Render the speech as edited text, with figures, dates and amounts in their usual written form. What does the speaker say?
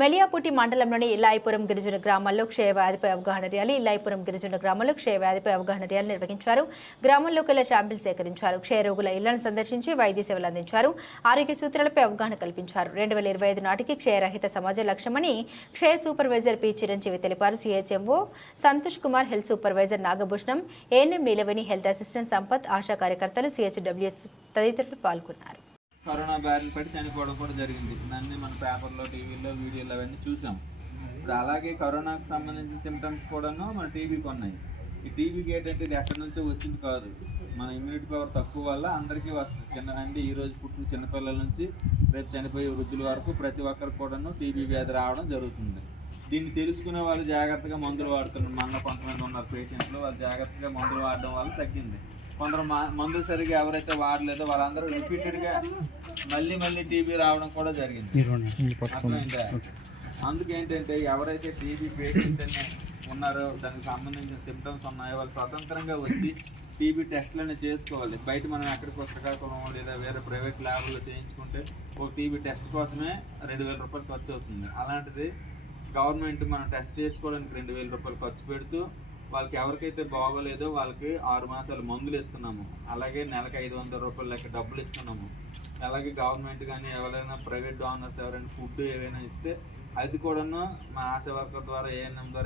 మెలియాపుట్టి మండలంలోని ఇల్లాయిపురం గిరిజన గ్రామాల్లో క్షయవ్యాధిపై అవగాహన ర్యాలీ ఇల్లాయిపురం గిరిజన గ్రామంలో క్షయవ్యాధిపై అవగాహన ర్యాలీ నిర్వహించారు. గ్రామంలోకి వెళ్లి శాంపిల్ సేకరించారు. క్షయ రోగుల ఇళ్లను సందర్శించి వైద్య సేవలు అందించారు. ఆరోగ్య సూత్రాలపై అవగాహన కల్పించారు. 2025 నాటికి క్షయరహిత సమాజ లక్ష్యమని క్షయ సూపర్వైజర్ పి చిరంజీవి తెలిపారు. CHMO Santosh Kumar, health supervisor Nagabhushanam, ANM Neelaveni, health assistant Sampath, ASHA కార్యకర్తలు, సిహెచ్డబ్ల్యూఎస్ తదితరులు పాల్గొన్నారు. కరోనా బారిన పడి చనిపోవడం కూడా జరిగింది. దాన్ని మన పేపర్లో, టీవీలో, వీడియోలు అవన్నీ చూసాం. ఇప్పుడు అలాగే కరోనాకు సంబంధించిన సిమ్టమ్స్ కూడాను మన టీవీకి ఉన్నాయి. ఈ టీవీకి ఏంటంటే ఇది ఎక్కడి నుంచో వచ్చింది కాదు, మన ఇమ్యూనిటీ పవర్ తక్కువ వల్ల అందరికీ వస్తుంది. అంటే ఈరోజు పుట్టిన చిన్నపిల్లల నుంచి రేపు చనిపోయే వృద్ధుల వరకు ప్రతి ఒక్కరికి కూడాను టీబీ వ్యాధి రావడం జరుగుతుంది. దీన్ని తెలుసుకునే వాళ్ళు జాగ్రత్తగా మందులు వాడుతున్నారు. మనలో కొంతమంది ఉన్నారు పేషెంట్లు, వాళ్ళు జాగ్రత్తగా మందులు వాడడం వల్ల తగ్గింది. కొందరు మందులు సరిగా ఎవరైతే వాడలేదో వాళ్ళందరూ రిపీటెడ్గా మళ్ళీ టీబీ రావడం కూడా జరిగింది. అర్థమైందా? అందుకేంటంటే ఎవరైతే టీబీ పేషెంట్ అని ఉన్నారో, దానికి సంబంధించిన సిమ్టమ్స్ ఉన్నాయో వాళ్ళు స్వతంత్రంగా వచ్చి టీబీ టెస్ట్లన్నీ చేసుకోవాలి. బయట మనం ఎక్కడికి శ్రీకాకుళం లేదా వేరే ప్రైవేట్ ల్యాబ్లో చేయించుకుంటే ఒక టీబీ టెస్ట్ కోసమే 2,000 రూపాయలు ఖర్చు అవుతుంది. అలాంటిది గవర్నమెంట్ మనం టెస్ట్ చేసుకోవడానికి 2,000 రూపాయలు ఖర్చు పెడుతూ వాళ్ళకి ఎవరికైతే బాగోలేదో వాళ్ళకి 6 మాసాలు మందులు ఇస్తున్నాము. అలాగే నెలకు 500 రూపాయల లెక్క డబ్బులు ఇస్తున్నాము. అలాగే గవర్నమెంట్ కానీ ఎవరైనా ప్రైవేట్ డోనర్స్ ఎవరైనా ఫుడ్ ఏవైనా ఇస్తే అది కూడాను మా ఆశా వర్కర్ ద్వారా, ఏఎన్ఎం ద్వారా